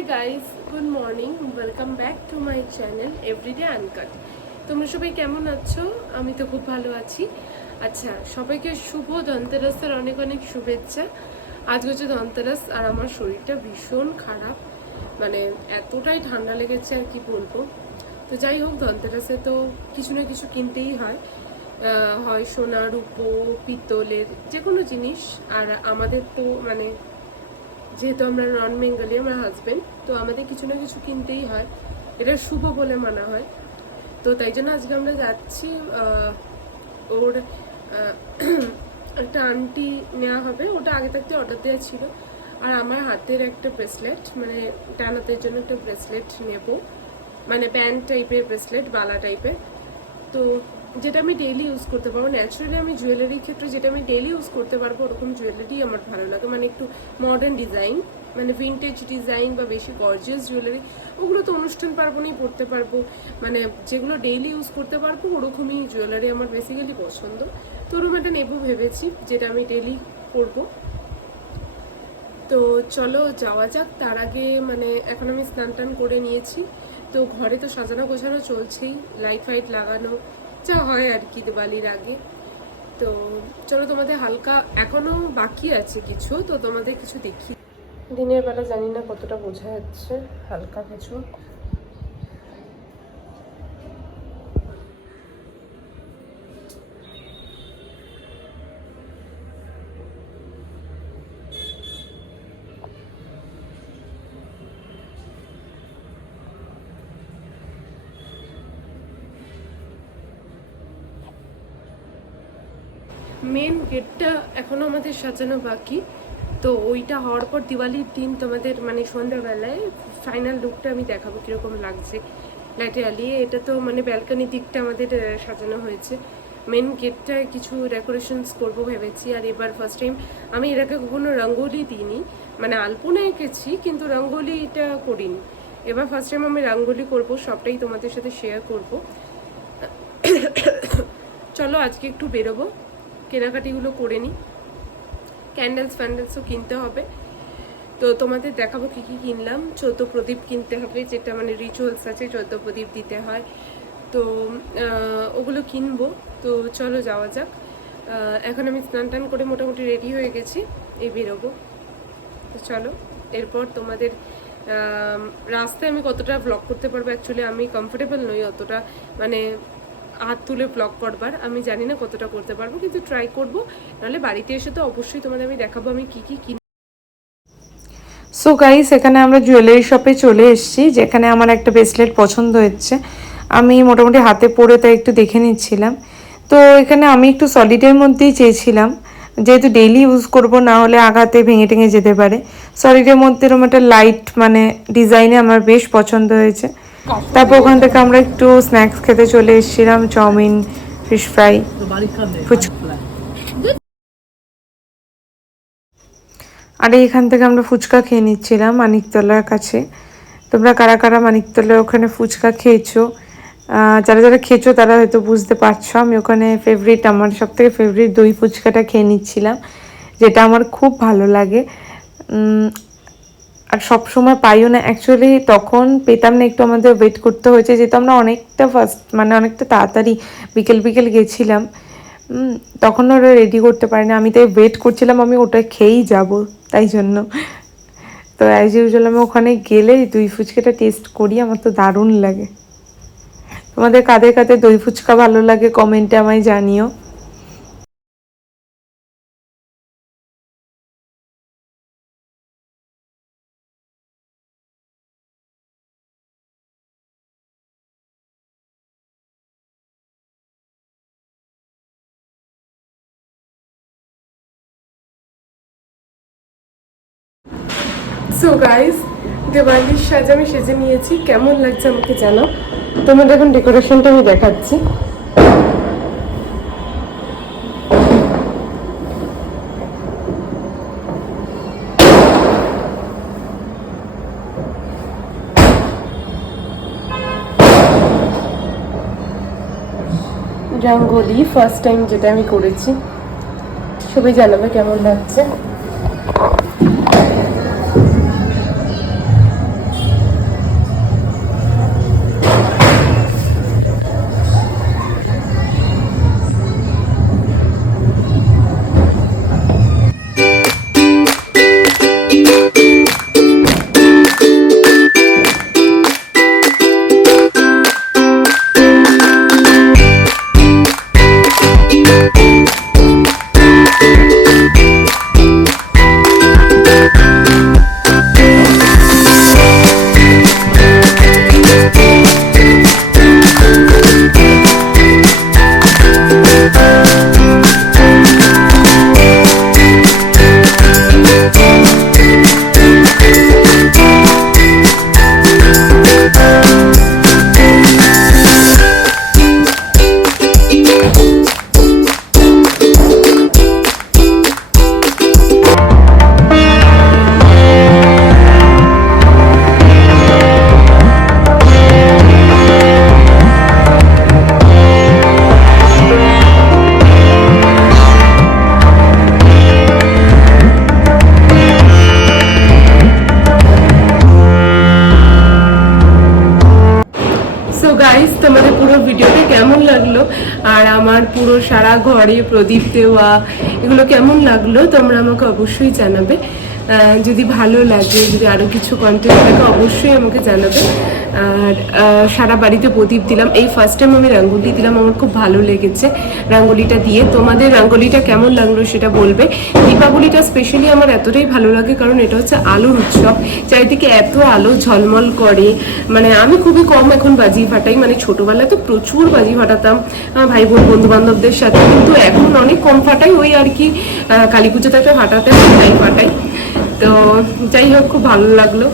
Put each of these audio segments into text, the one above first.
High guys, good morning, welcome back to my channel Everyday Uncut. তোমরা সবাই কেমন আছো? আমি তো খুব ভালো আছি। আচ্ছা, সবাইকে শুভ ধনতেরাসের অনেক অনেক শুভেচ্ছা। আজ হচ্ছে ধনতেরাস আর আমার শরীরটা ভীষণ খারাপ, মানে এতটাই ঠান্ডা লেগেছে আর কি বলবো। তো যাই হোক, ধনতেরাসে তো কিছু না কিছু কিনতেই হয়, হয় সোনা, রূপো, পিতলের যে কোনো জিনিস। আর আমাদের তো মানে যেহেতু আমরা নন বেঙ্গলি, আমার হাজব্যান্ড, তো আমাদের কিছু না কিছু কিনতেই হয়, এটা শুভ বলে মানা হয়। তো তাই জন্য আজকে আমরা যাচ্ছি, ওর একটা আংটি নেওয়া হবে, ওটা আগে থাকতে অর্ডার দেওয়া ছিল। আর আমার হাতের একটা ব্রেসলেট, মানে ডান হাতের জন্য একটা ব্রেসলেট নেব, মানে ব্যান্ড টাইপের ব্রেসলেট, বালা টাইপের। তো যেটা আমি ডেইলি ইউজ করতে পারবো। ন্যাচারালি আমি জুয়েলারির ক্ষেত্রে যেটা আমি ডেইলি ইউজ করতে পারবো ওরকম জুয়েলারি আমার ভালো লাগে, মানে একটু মডার্ন ডিজাইন, মানে ভিন্টেজ ডিজাইন বা বেশি গর্জিয়াস জুয়েলারি, ওগুলো তো অনুষ্ঠান পার্বণেই পরতে পারবো। মানে যেগুলো ডেইলি ইউজ করতে পারবো ওরকমই জুয়েলারি আমার বেসিক্যালি পছন্দ। তো ওরকম একটা নেবো ভেবেছি, যেটা আমি ডেইলি পরবো। তো চলো যাওয়া যাক। তার আগে মানে এখন আমি স্নান টান করে নিয়েছি, তো ঘরে তো সাজানো গোছানো চলছেই, লাইট ফাইট লাগানো যা হয় আর কি দিওয়ালির আগে। তো চলো, তোমাদের হালকা এখনো বাকি আছে কিছু, তো তোমাদের কিছু দেখি। দিনের বেলা জানি না কতটা বোঝা যাচ্ছে, হালকা কিছু। মেন গেটটা এখনো আমাদের সাজানো বাকি, তো ওইটা হওয়ার পর দিওয়ালির দিন তোমাদের মানে সন্ধ্যাবেলায় ফাইনাল লুকটা আমি দেখাবো কীরকম লাগছে লাইটে আলিয়ে। এটা তো মানে ব্যালকনির দিকটা আমাদের সাজানো হয়েছে, মেন গেটটায় কিছু ডেকোরেশনস করবো ভেবেছি। আর এবার ফার্স্ট টাইম, আমি এর আগে কখনো রঙ্গোলি দিইনি, মানে আলপনা এঁকেছি কিন্তু রঙ্গোলিটা করিনি। এবার ফার্স্ট টাইম আমি রঙ্গোলি করবো, সবটাই তোমাদের সাথে শেয়ার করবো। চলো আজকে একটু বেরোবো, কেনাকাটিগুলো করে নিই, ক্যান্ডেলস ফ্যান্ডেলসও কিনতে হবে। তো তোমাদের দেখাবো কী কী কিনলাম। 14 প্রদীপ কিনতে হবে, যেটা মানে রিচুয়ালস আছে, 14 প্রদীপ দিতে হয়, তো ওগুলো কিনবো। তো চলো যাওয়া যাক। এখন আমি স্নান টান করে মোটামুটি রেডি হয়ে গেছি, এই বেরোবো। তো চলো, এরপর তোমাদের রাস্তায় আমি কতটা ব্লগ করতে পারবো, অ্যাকচুয়ালি আমি কমফোর্টেবল নই অতটা, মানে হাত তুলে ব্লগ করবার আমি জানি না কতটা করতে পারবো, কিন্তু ট্রাই করবো। নাহলে বাড়িতে এসে তো অবশ্যই তোমাদের আমি দেখাবো আমি কী কী কিনি। সো গাইস, এখানে আমরা জুয়েলারি শপে চলে এসেছি, যেখানে আমার একটা ব্রেসলেট পছন্দ হচ্ছে। আমি মোটামুটি হাতে পরে তাই একটু দেখে নিচ্ছিলাম। তো এখানে আমি একটু সলিডের মধ্যেই চেয়েছিলাম, যেহেতু ডেইলি ইউজ করব, না হলে আঘাতে ভেঙে টেঙে যেতে পারে। সলিডের মধ্যে এরকম একটা লাইট মানে ডিজাইনে আমার বেশ পছন্দ হয়েছে। তারপর ওখান থেকে আমরা একটু স্ন্যাক্স খেতে চলে এসেছিলাম, চাউমিন, ফিশ ফ্রাই, ফুচকা। আর এখান থেকে আমরা ফুচকা খেয়ে নিচ্ছিলাম মানিকতলার কাছে। তোমরা কারা কারা মানিকতলার ওখানে ফুচকা খেয়েছো, যারা যারা খেয়েছো তারা হয়তো বুঝতে পারছো। আমি ওখানে ফেভারিট, আমার সবথেকে ফেভারিট দই ফুচকাটা খেয়ে নিচ্ছিলাম, যেটা আমার খুব ভালো লাগে। আর সব সময় পাইও না অ্যাকচুয়ালি, তখন পেতাম না, একটু আমাদের ওয়েট করতে হয়েছে, যেহেতু আমরা অনেকটা মানে অনেকটা তাড়াতাড়ি বিকেল বিকেল গেছিলাম, তখন ওরা রেডি করতে পারে না, আমি তাই ওয়েট করছিলাম, আমি ওটা খেয়েই যাব তাই জন্য। তো অ্যাজ ইউজুয়াল আমি ওখানে গেলে দই ফুচকাটা টেস্ট করি, আমার তো দারুণ লাগে। তোমাদের কাদের কাদের দই ফুচকা ভালো লাগে কমেন্টে আমায় জানিও। সো গাইস, দিওয়ালির সাজ আমি সেজে নিয়েছি, কেমন লাগছে আমাকে জানাও। তোমাদের এখন ডেকোরেশনটা আমি দেখাচ্ছি। রঙ্গোলি ফার্স্ট টাইম যেটা আমি করেছি, সবাই জানাবে কেমন লাগছে। কেমন লাগলো আর আমার পুরো সারা ঘরে প্রদীপ দেওয়া এগুলো কেমন লাগলো তোমরা আমাকে অবশ্যই জানাবে। যদি ভালো লাগে, যদি আরও কিছু কন্টেন্ট থাকে অবশ্যই আমাকে জানাবে। আর সারা বাড়িতে প্রদীপ দিলাম, এই ফার্স্ট টাইম আমি রঙ্গোলি দিলাম, আমার খুব ভালো লেগেছে রঙ্গোলিটা দিয়ে। তোমাদের রঙ্গোলিটা কেমন লাগলো সেটা বলবে। দীপাবলিটা স্পেশালি আমার এতটাই ভালো লাগে কারণ এটা হচ্ছে আলোর উৎসব, চারিদিকে এত আলো ঝলমল করে। মানে আমি খুবই কম এখন বাজি ফাটাই, মানে ছোটোবেলায় তো প্রচুর বাজি ফাটাতাম ভাই বোন বন্ধু বান্ধবদের সাথে, কিন্তু এখন অনেক কম ফাটাই, ওই আর কি কালী পুজোতে একটা ফাটাতে তাই ফাটাই। তো যাই হোক, খুব ভালো লাগলো।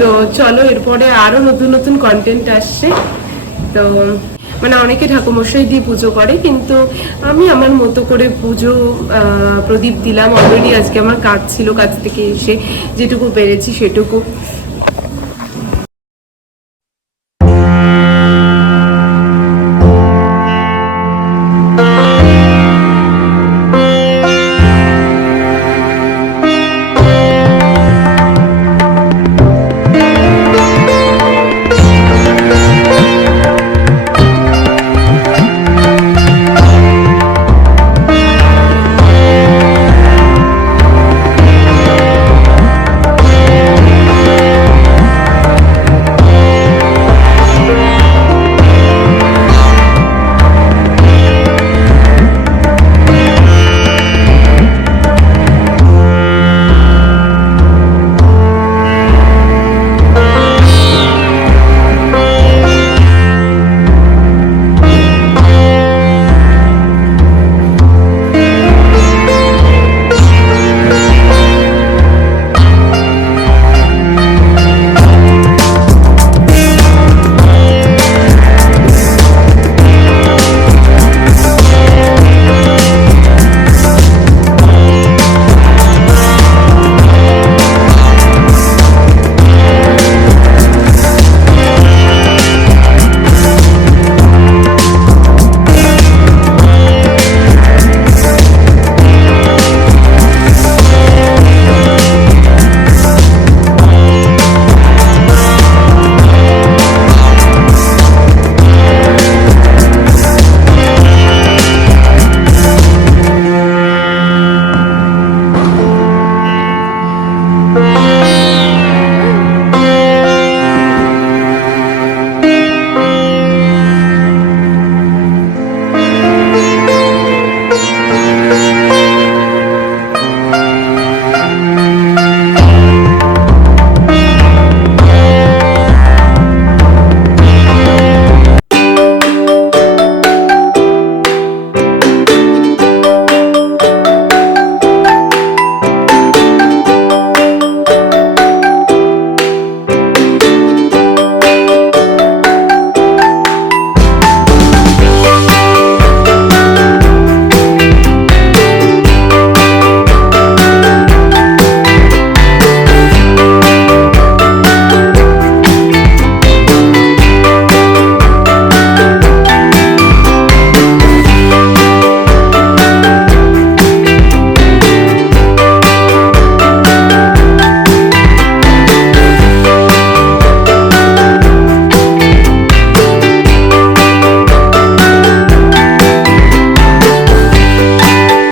তো চলো, এরপরে আরো নতুন নতুন কন্টেন্ট আসছে। তো মানে অনেকে ঠাকুরমশাই দিয়ে পুজো করে, কিন্তু আমি আমার মতো করে পুজো প্রদীপ দিলাম। অলরেডি আজকে আমার কাজ ছিল, কাজ থেকে এসে যেটুকু পেরেছি সেটুকু।